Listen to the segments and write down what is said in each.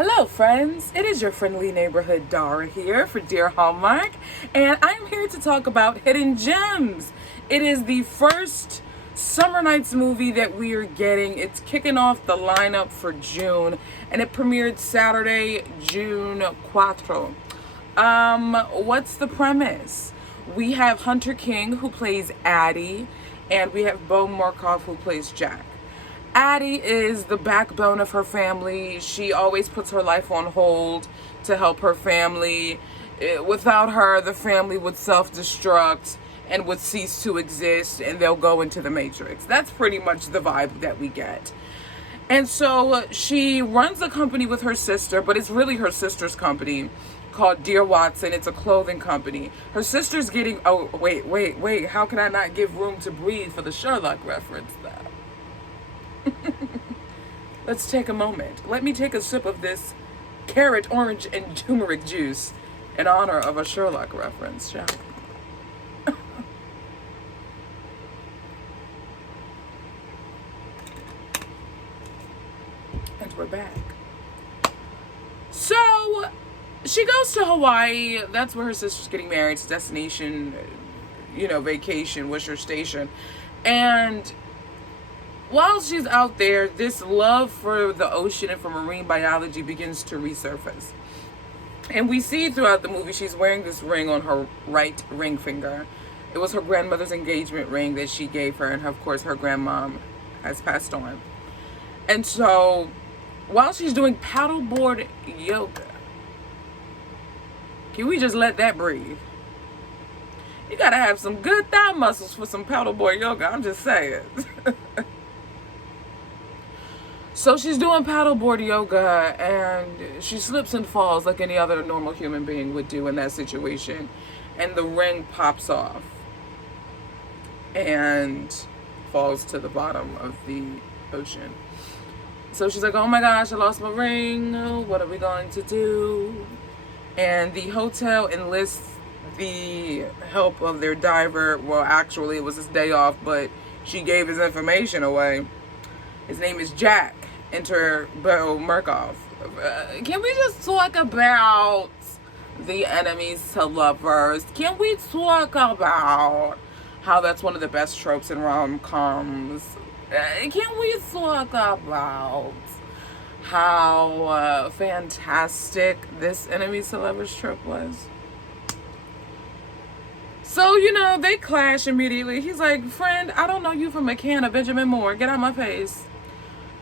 Hello, friends. It is your friendly neighborhood Dara here for Dear Hallmark, and I'm here to talk about Hidden Gems. It is the first Summer Nights movie that we are getting. It's kicking off the lineup for June, and it premiered Saturday, June 4. What's the premise? We have Hunter King, who plays Addie, and we have Beau Mirchoff, who plays Jack. Addie is the backbone of her family. She always puts her life on hold to help her family. Without her, the family would self-destruct and would cease to exist, and they'll go into the Matrix. That's pretty much the vibe that we get. And so she runs a company with her sister, but it's really her sister's company called Dear Watson. It's a clothing company. Her sister's getting, oh, wait. How can I not give room to breathe for the Sherlock reference, though? Let's take a moment. Let me take a sip of this carrot, orange, and turmeric juice in honor of a Sherlock reference, shall we? And we're back. So, she goes to Hawaii. That's where her sister's getting married. It's destination, vacation, was her station. And while she's out there, this love for the ocean and for marine biology begins to resurface. And we see throughout the movie she's wearing this ring on her right ring finger. It was her grandmother's engagement ring that she gave her, and of course her grandmom has passed on. And so while she's doing paddleboard yoga, can we just let that breathe? You gotta have some good thigh muscles for some paddleboard yoga, I'm just saying. So she's doing paddleboard yoga, and she slips and falls like any other normal human being would do in that situation. And the ring pops off and falls to the bottom of the ocean. So she's like, oh my gosh, I lost my ring. What are we going to do? And the hotel enlists the help of their diver. Well, actually, it was his day off, but she gave his information away. His name is Jack. Enter Beau Mirchoff. Can we just talk about the enemies to lovers? Can we talk about how that's one of the best tropes in rom-coms? Can we talk about how fantastic this enemies to lovers trope was? So, they clash immediately. He's like, friend, I don't know you from a can of Benjamin Moore. Get out my face.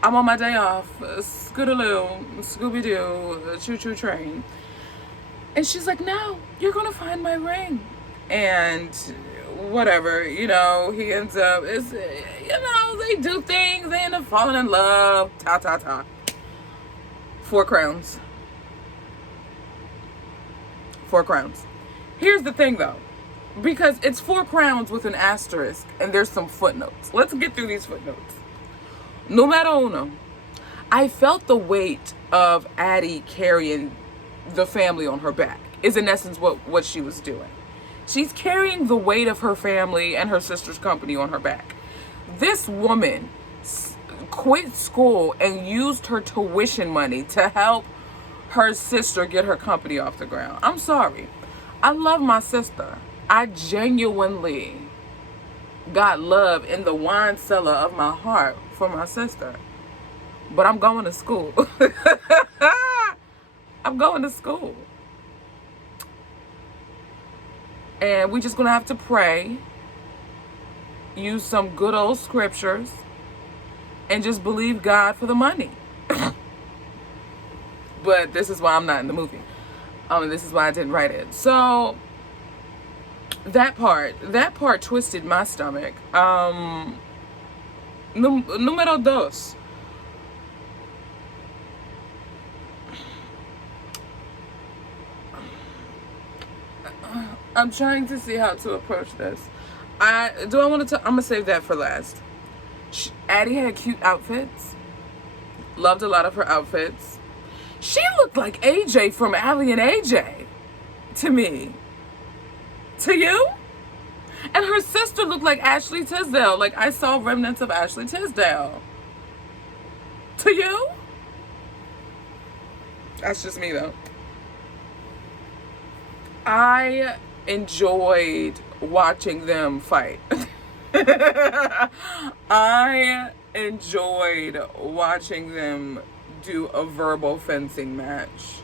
I'm on my day off. Scootaloo, Scooby-Doo, choo-choo train. And she's like, no, you're going to find my ring. And whatever, he ends up, they do things. They end up falling in love. Ta. 4 crowns. 4 crowns. Here's the thing, though. Because it's 4 crowns with an asterisk, and there's some footnotes. Let's get through these footnotes. Numero uno. I felt the weight of Addie carrying the family on her back, is in essence what she was doing. She's carrying the weight of her family and her sister's company on her back. This woman quit school and used her tuition money to help her sister get her company off the ground. I'm sorry. I love my sister. I genuinely got love in the wine cellar of my heart for my sister. But I'm going to school. I'm going to school. And we just going to have to pray, use some good old scriptures, and just believe God for the money. But this is why I'm not in the movie. This is why I didn't write it. So that part twisted my stomach. Numero dos. I'm trying to see how to approach this. I'm gonna save that for last. Addie had cute outfits. Loved a lot of her outfits. She looked like AJ from Allie and AJ to me. To you? And her sister looked like Ashley Tisdale. Like, I saw remnants of Ashley Tisdale. To you? That's just me though. I enjoyed watching them fight. I enjoyed watching them do a verbal fencing match.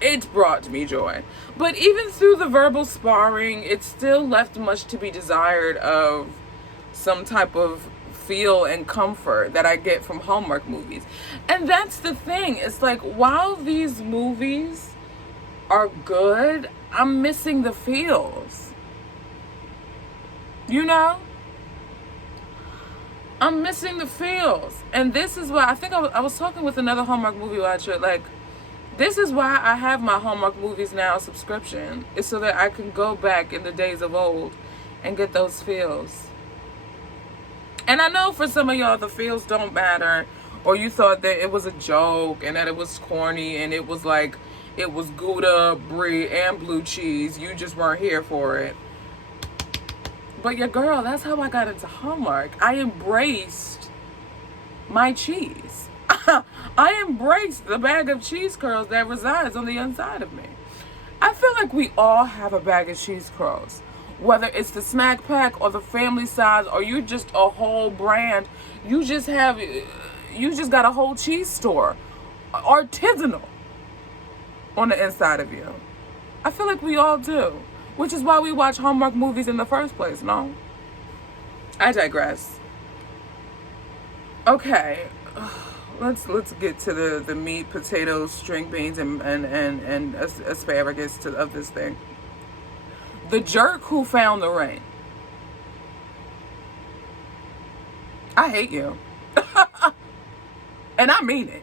It brought me joy. But even through the verbal sparring, it still left much to be desired of some type of feel and comfort that I get from Hallmark movies. And that's the thing. It's like, while these movies are good, I'm missing the feels. You know? I'm missing the feels. And this is why I think I was talking with another Hallmark movie watcher. Like, this is why I have my Hallmark Movies Now subscription. It's so that I can go back in the days of old and get those feels. And I know for some of y'all the feels don't matter, or you thought that it was a joke and that it was corny and it was like, it was Gouda, brie, and blue cheese. You just weren't here for it. But your girl, that's how I got into Hallmark. I embraced my cheese. I embraced the bag of cheese curls that resides on the inside of me. I feel like we all have a bag of cheese curls. Whether it's the snack pack or the family size, or you're just a whole brand, you just got a whole cheese store, artisanal, on the inside of you. I feel like we all do, which is why we watch Hallmark movies in the first place. No, I digress. Okay, let's get to the meat, potatoes, string beans, and asparagus of this thing. The jerk who found the ring. I hate you. And I mean it.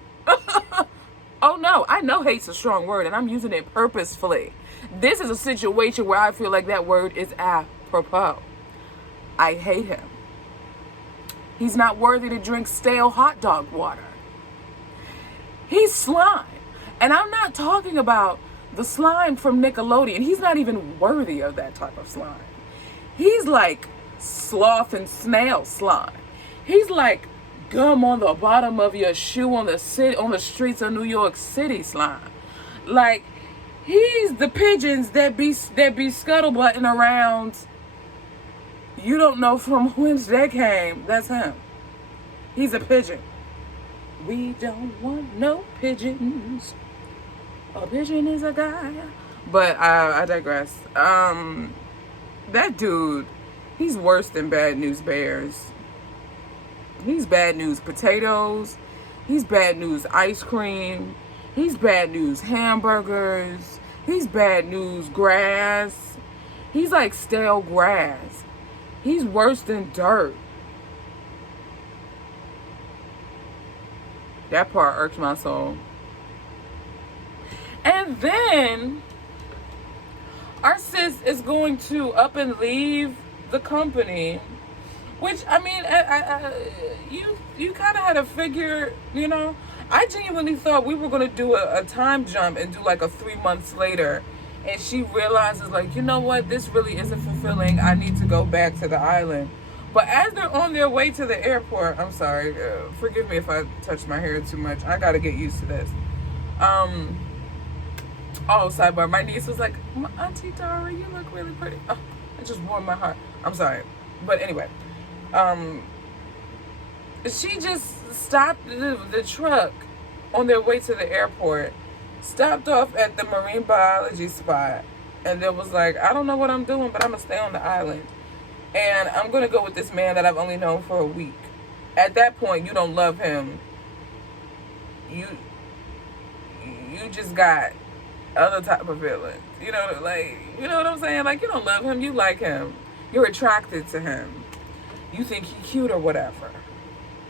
Oh no, I know hate's a strong word and I'm using it purposefully. This is a situation where I feel like that word is apropos. I hate him. He's not worthy to drink stale hot dog water. He's slime. And I'm not talking about the slime from Nickelodeon. He's not even worthy of that type of slime. He's like sloth and snail slime. He's like gum on the bottom of your shoe on the streets of New York City slime. Like, he's the pigeons that be scuttlebutting around. You don't know from whence they came. That's him. He's a pigeon. We don't want no pigeons. A pigeon is a guy. But I digress. That dude, he's worse than Bad News Bears. He's bad news potatoes. He's bad news ice cream. He's bad news hamburgers. He's bad news grass. He's like stale grass. He's worse than dirt. That part irks my soul. And then our sis is going to up and leave the company, which, I mean, you kind of had to figure, you know. I genuinely thought we were going to do a time jump and do like a 3 months later, and she realizes, like, you know what, this really isn't fulfilling. I need to go back to the island. But as they're on their way to the airport, I'm sorry, forgive me if I touch my hair too much. I got to get used to this. Oh, sidebar, my niece was like, Auntie Dara, you look really pretty. Oh, it just warmed my heart. I'm sorry. But anyway, she just stopped the truck on their way to the airport, stopped off at the marine biology spot, and then was like, I don't know what I'm doing, but I'm going to stay on the island. And I'm going to go with this man that I've only known for a week. At that point, you don't love him. You just got other type of feelings. You know, like, you know what I'm saying? Like, you don't love him, you like him. You're attracted to him. You think he's cute or whatever.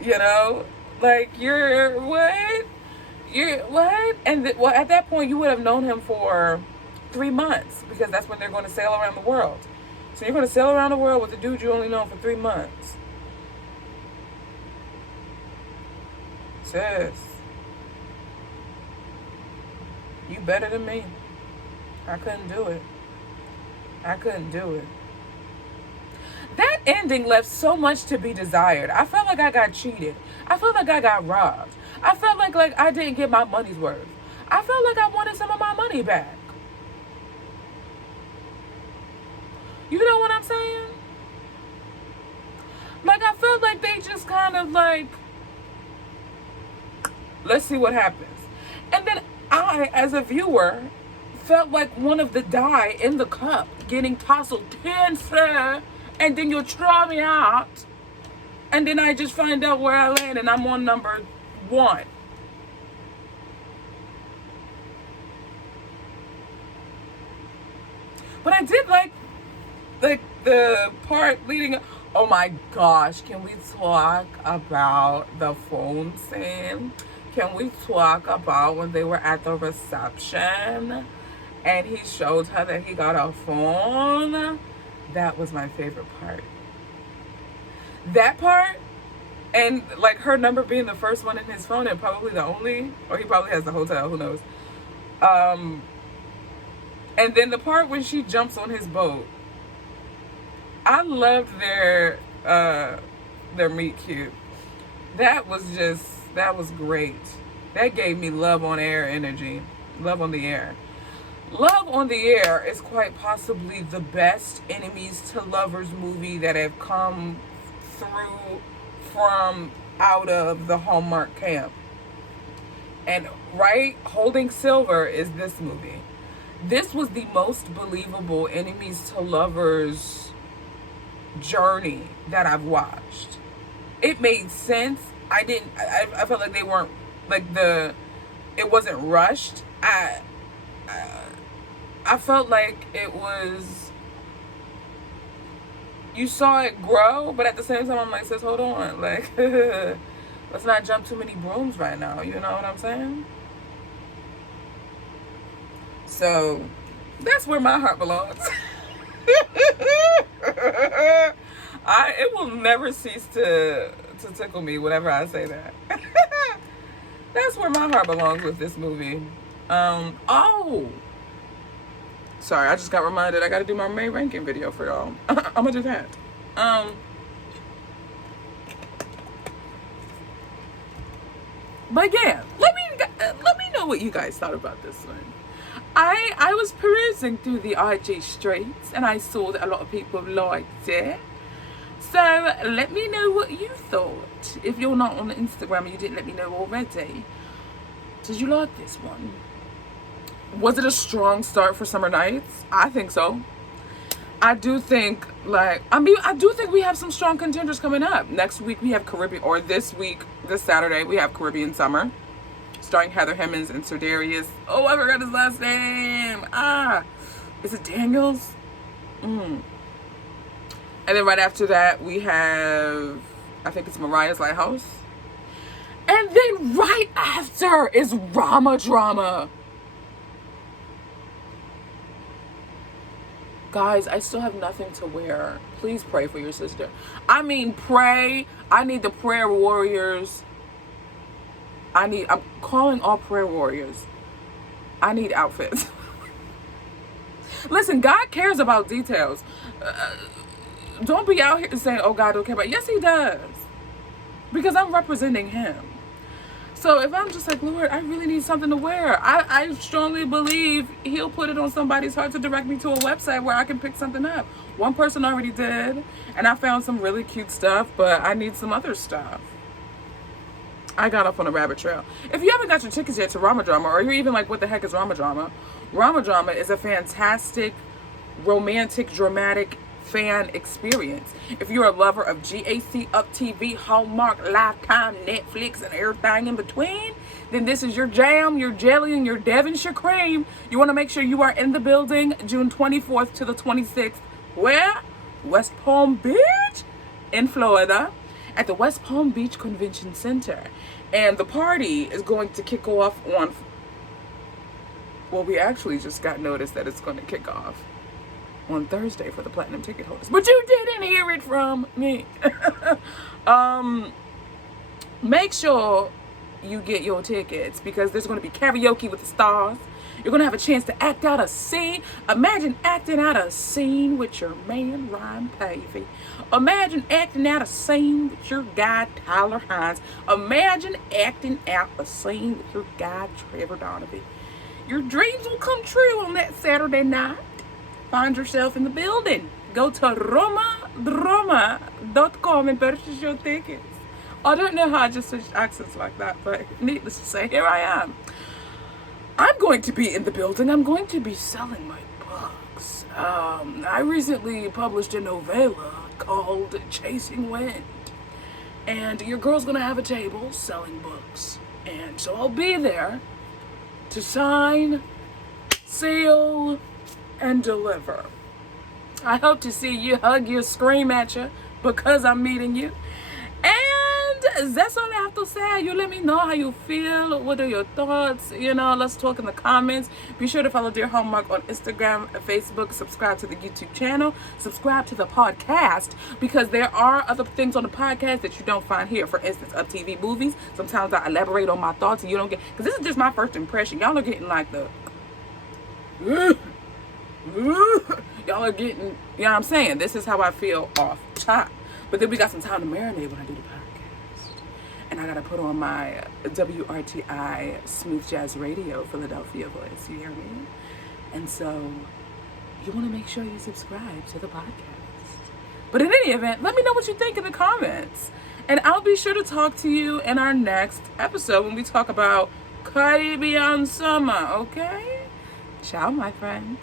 You know? Like, you're what? You're what? And well, at that point, you would have known him for 3 months, because that's when they're going to sail around the world. So you're going to sail around the world with a dude you only known for 3 months. Sis, you better than me. I couldn't do it. I couldn't do it. That ending left so much to be desired. I felt like I got cheated. I felt like I got robbed. I felt like I didn't get my money's worth. I I felt like I wanted some of my money back. You know what I'm saying? Like, I felt like they just kind of like, let's see what happens. And then I, as a viewer, felt like one of the dye in the cup getting tousled cancer, and then you throw me out, and then I just find out where I land and I'm on number 1. But I did like the part leading up. Oh my gosh, can we talk about the phone scene? Can we talk about when they were at the reception and he showed her that he got a phone? That was my favorite part. That part, and like her number being the first one in his phone and probably the only, or he probably has the hotel, who knows. And then the part when she jumps on his boat. I loved their meet cute. That was great. That gave me love on air energy. Love on the air. Love on the Air is quite possibly the best enemies to lovers movie that have come through from out of the Hallmark camp. And right holding silver is this movie. This was the most believable enemies to lovers journey that I've watched. It made sense. I felt like they weren't it wasn't rushed. I felt like it was, you saw it grow, but at the same time I'm like, sis, hold on, like let's not jump too many brooms right now, you know what I'm saying? So that's where my heart belongs. It will never cease to tickle me whenever I say that. That's where my heart belongs with this movie. Sorry, I just got reminded I gotta do my May ranking video for y'all. I'm gonna do that. But yeah, let me know what you guys thought about this one. I was perusing through the IG streets and I saw that a lot of people liked it. So let me know what you thought. If you're not on Instagram and you didn't let me know already, did you like this one? Was it a strong start for Summer Nights? I think so. I do think we have some strong contenders coming up. Next week we have Caribbean, or this Saturday, we have Caribbean Summer, starring Heather Hemmings and Sir Darius. Oh, I forgot his last name. Is it Daniels? And then right after that, we have, I think it's Mariah's Lighthouse. And then right after is Rama Drama. Guys, I still have nothing to wear. Please pray for your sister. I mean, pray. I need the prayer warriors. I'm calling all prayer warriors. I need outfits. Listen, God cares about details. Don't be out here saying, oh, God don't care about. Yes, he does. Because I'm representing him. So if I'm just like, Lord, I really need something to wear, I strongly believe he'll put it on somebody's heart to direct me to a website where I can pick something up. One person already did, and I found some really cute stuff, but I need some other stuff. I got off on a rabbit trail. If you haven't got your tickets yet to Rama Drama, or you're even like, what the heck is Rama Drama? Rama Drama is a fantastic, romantic, dramatic fan experience. If you're a lover of GAC, Up TV, Hallmark, Lifetime, Netflix, and everything in between, then this is your jam, your jelly, and your Devonshire cream. You want to make sure you are in the building June 24th to the 26th. Where? West Palm Beach in Florida at the West Palm Beach Convention Center. And the party is going to kick off on, well, we actually just got notice that it's going to kick off on Thursday for the platinum ticket holders, but you didn't hear it from me. Make sure you get your tickets, because there's going to be karaoke with the stars. You're going to have a chance to act out a scene. Imagine acting out a scene with your man, Ryan Pavey. Imagine acting out a scene with your guy, Tyler Hines. Imagine acting out a scene with your guy, Trevor Donovan. Your dreams will come true on that Saturday night. Find yourself in the building. Go to romadroma.com and purchase your tickets. I don't know how I just switched accents like that, but needless to say, here I am. I'm going to be in the building. I'm going to be selling my books. I recently published a novella called Chasing Wind. And your girl's going to have a table selling books. And so I'll be there to sign, seal, and deliver. I hope to see you, hug you, scream at you, because I'm meeting you. And that's all I have to say. You let me know how you feel. What are your thoughts? Let's talk in the comments. Be sure to follow Dear Hallmark on Instagram, Facebook. Subscribe to the YouTube channel. Subscribe to the podcast, because there are other things on the podcast that you don't find here. For instance, Up TV Movies. Sometimes I elaborate on my thoughts and you don't get, because this is just my first impression. Y'all are getting like the y'all are getting, you know what I'm saying? This is how I feel off top. But then we got some time to marinate when I do the podcast. And I got to put on my WRTI Smooth Jazz Radio Philadelphia voice. You hear me? And so you want to make sure you subscribe to the podcast. But in any event, let me know what you think in the comments. And I'll be sure to talk to you in our next episode when we talk about Caribbean summer, okay? Ciao, my friends.